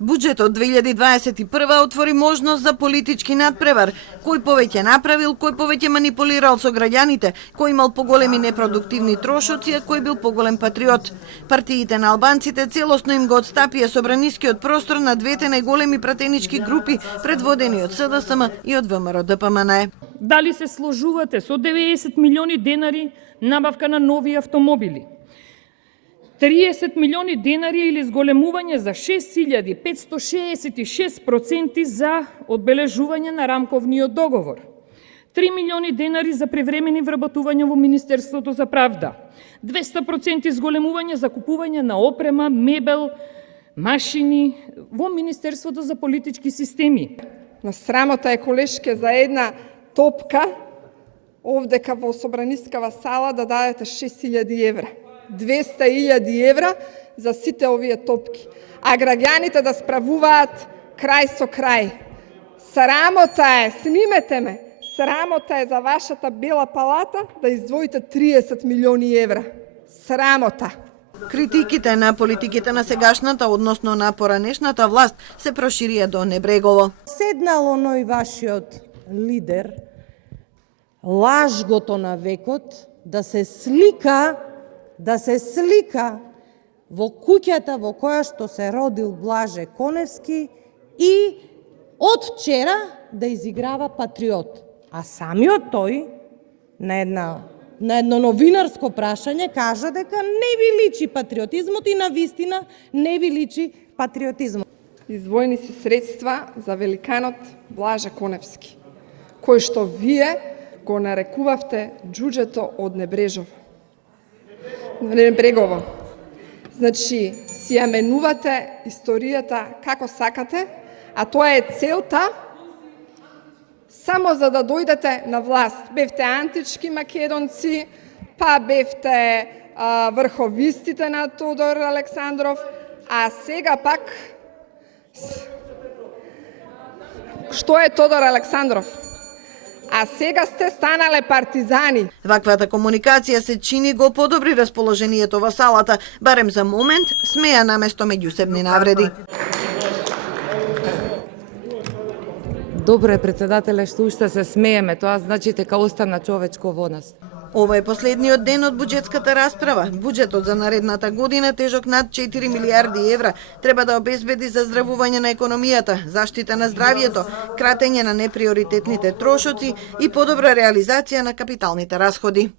Буџетот 2021 отвори можност за политички надпревар. Кој повеќе направил, кој повеќе манипулирал со граѓаните, кој имал поголеми непродуктивни трошоци, а кој бил поголем патриот. Партиите на албанците целосно им го отстапија собранискиот простор на двете најголеми пратенички групи, предводени од СДСМ и од ВМРО-ДПМН. Дали се сложувате со 90 милиони денари набавка на нови автомобили? 30 милиони денари или зголемување за 6566% за одбележување на рамковниот договор. 3 милиони денари за превремени вработување во Министерството за правда. 200% зголемување за купување на опрема, мебел, машини во Министерството за политички системи. На срамота е, колешке, за една топка овдека во собранискава сала да дадете 6.000 евра. 200.000 евра за сите овие топки. А граѓаните да справуваат крај со крај. Срамота е, снимете ме, срамота е за вашата Бела палата да издвоите 30 милиони евра. Срамота. Критиките на политиките на сегашната, односно на поранешната власт, се проширија до Небрегово. Седнал оној вашиот лидер, лажгото на векот, да се слика во куќата во која што се родил Блаже Коневски и од вчера да изиграва патриот. А самиот тој на едно новинарско прашање кажа дека не ви личи патриотизмот и на вистина не ви личи патриотизмот. Издвоени се средства за великанот Блаже Коневски, кој што вие го нарекувавте џуџето од Небрегово. Значи, си ја менувате историјата како сакате, а тоа е целта само за да дојдете на власт. Бевте антички македонци, па бевте врховистите на Тодор Александров, а сега пак... Што е Тодор Александров? А сега сте станале партизани. Ваквата комуникација се чини го подобри расположението во салата, барем за момент смеја наместо меѓусебни навреди. Добро е, председателе, што уште се смееме, тоа значи дека остана човечко во нас. Ова е последниот ден од буџетската расправа. Буџетот за наредната година, тежок над 4 милиарди евра, треба да обезбеди заздравување на економијата, заштита на здравјето, кратење на неприоритетните трошоци и подобра реализација на капиталните расходи.